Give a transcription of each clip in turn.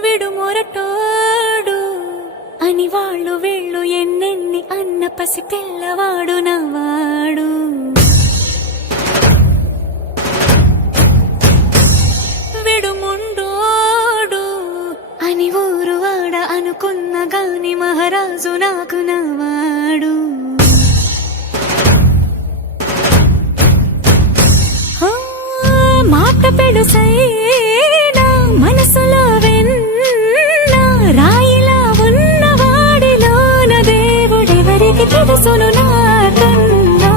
విడు మొరటోడు అని వాళ్ళు వీళ్ళు ఎన్నెన్ని అన్న పసి పిల్లవాడు నవాడు. విడు ముండోడు అని ఊరు వాడ అనుకున్న గాని మహారాజు నాకు నవాడు. మాట పెడుసైనా మనసులో వెన్న రాయిలా ఉన్నవాడిలోన దేవుడెవరికి తెలుసును నాకన్నా.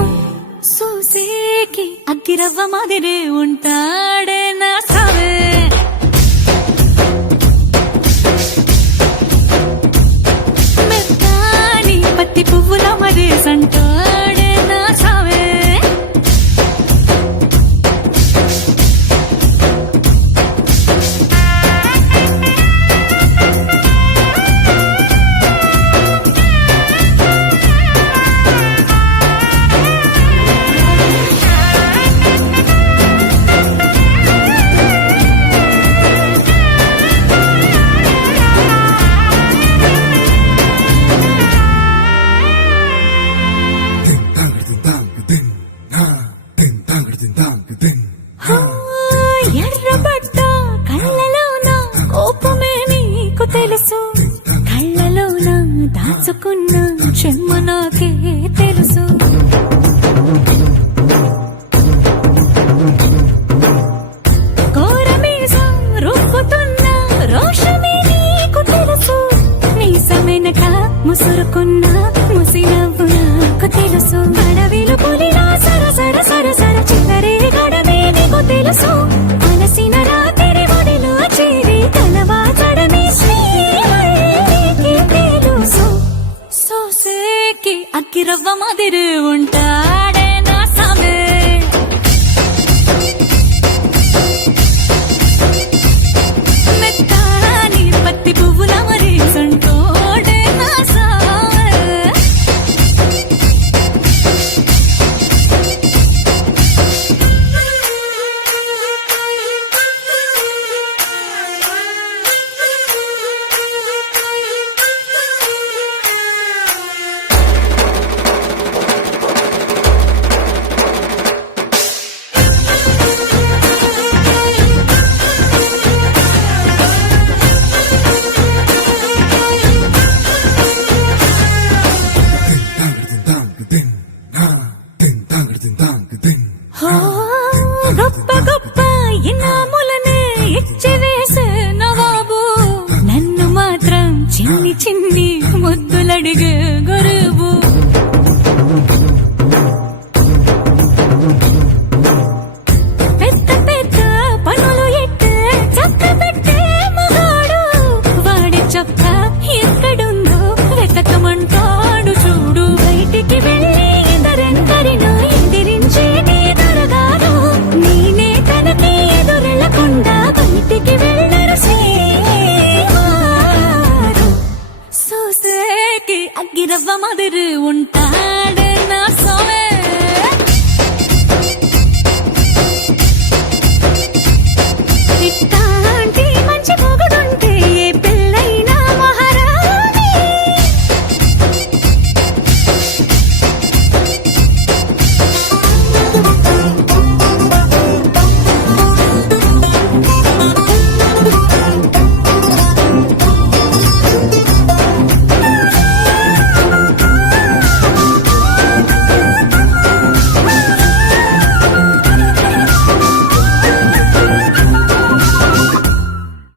సూసేకి అగ్గిరవ్వ మాదిరే ఉంటాడే నా సావే. మెత్తాని పత్తి పువ్వుల మరే సంటాడే నా సావే. ఎర్రబడ్డ కళ్ళలోన కోపమే నీకు తెలుసు, కళ్ళలోన దాచుకున్న చెమ్మ నాకే తెలుసు. కోరమీసం రుక్కుతున్న రోషమే నీకు తెలుసు, మీసమెనక ముసురుకున్న